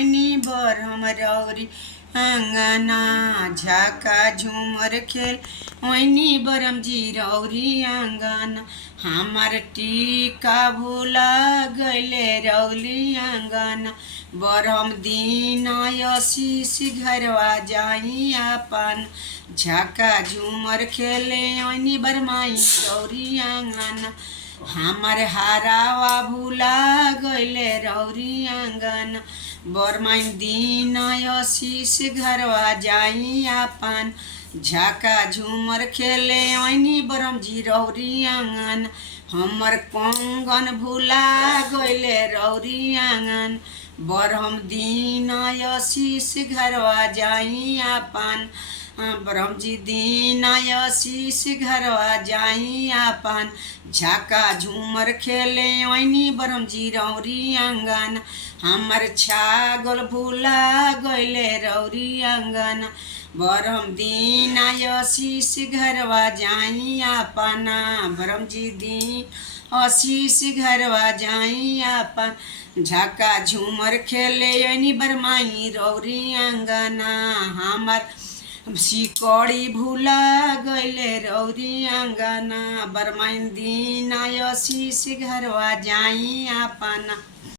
ओइनी बर हम रौरी आंगना झाका झूमर खेल ओइनी बरम जी रौरी आंगना हमार टीका भूला गइले रौली आंगना बरम दिन आशीष घरवा जाई आपन झाका झूमर खेले ओइनी बरमाई रौरी आंगना हमार हारावा भूला गइले रौरी आंगन बरमाइन दिन आशीष घरवा जाई आपन झाका झूमर खेले ओइनी बरम जी रौरी आंगन हमर कंगन भूला गइले रौरी आंगन बरम दिन आशीष घरवा जाई आपन बरम जी दिन आशीष घरवा जाई आपन झाका झूमर खेले ओइनी बरम जी रौरी आंगन हमर छागल भूला गइले रौरी आंगन बरम दिन आशीष घरवा जाई आपन बरम जी दिन आशीष घरवा जाई आपन झाका झूमर खेले ओइनी बरमाई रौरी आंगना हमर सिकड़ी भूला गइले रौरी आंगना बरमाइन दिन आशीष घरवा जाई आपन।